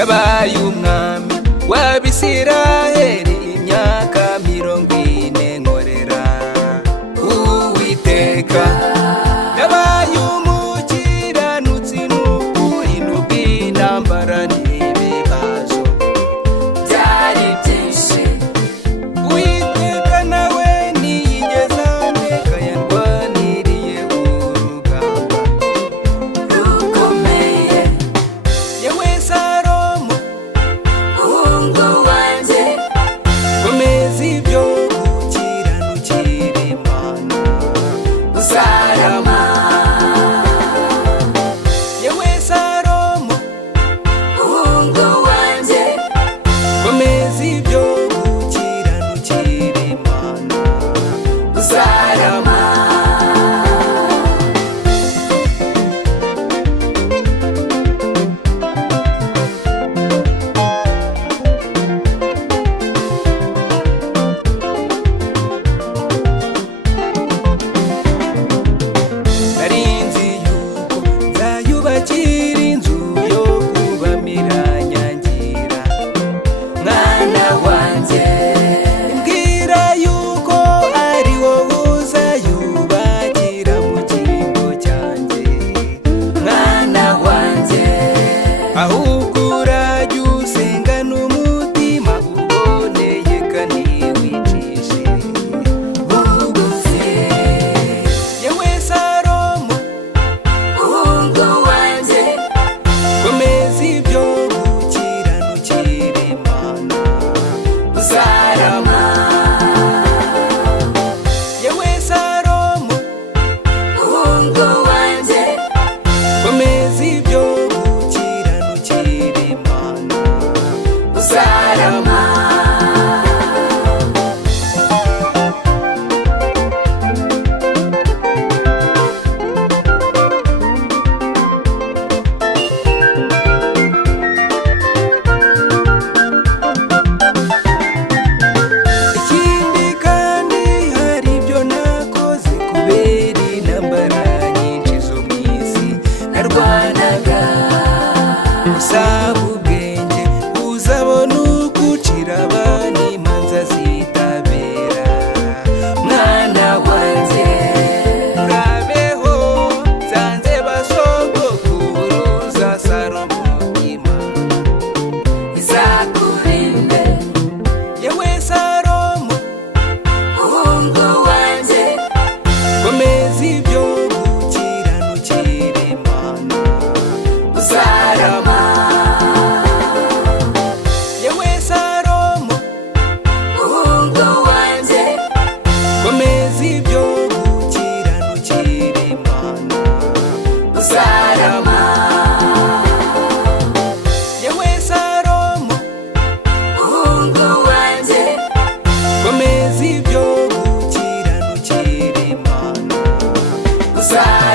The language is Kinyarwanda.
yabaye umwami w'Abisiraheli imyaka 40 nkorera Uwiteka. Yabaye umukiranutsi n'ukuri n'ubw'intambara n'ibibazo byari byinshi. Uwiteka nawe ntiyigeze andeka, yarwaniriye urugamba rukomeye. Yewe Salomo muhungu wanjye, komeza ibyo gukiranukira Imana uzarama. Yewe Salomo muhungu wanjye, komeza ibyo gukiranukira Imana uzarama. Narinzi yuko nzayubakira inzu yo kubamira nyangira. Mwana wanjye, mbwira yuko ari wowe uzayubakira mu kigo cyanjye. Mwana wanjye, ahubwo urajya usenga n'umutima uboneye kandi wicishe bugufi. Yewe Salomo muhungu wanjye, komeza ibyo gukiranukira Imana uzarama. Yewe Salomo muhungu wanjye, komeza ibyo gukiranukira Imana uzarama. Ikindi kandi hari ibyo nakoze kubera intambara nyinshi zo mu isi narwanaga. Usaba ubwenge uzabona ukucira abana imanza zitabera. Mwana wanjye, urabeho nsanze basogokuruza Salomo Imana izakurinde. Yewe Salomo muhungu wanjye, komeza ibyo gukiranukira Imana uzarama. Yewe Salomo muhungu wanjye, komeza ibyo gukiranukira Imana uzarama. Yewe Salomo muhungu wanjye, komeza ibyo gukiranukira Imana uzarama.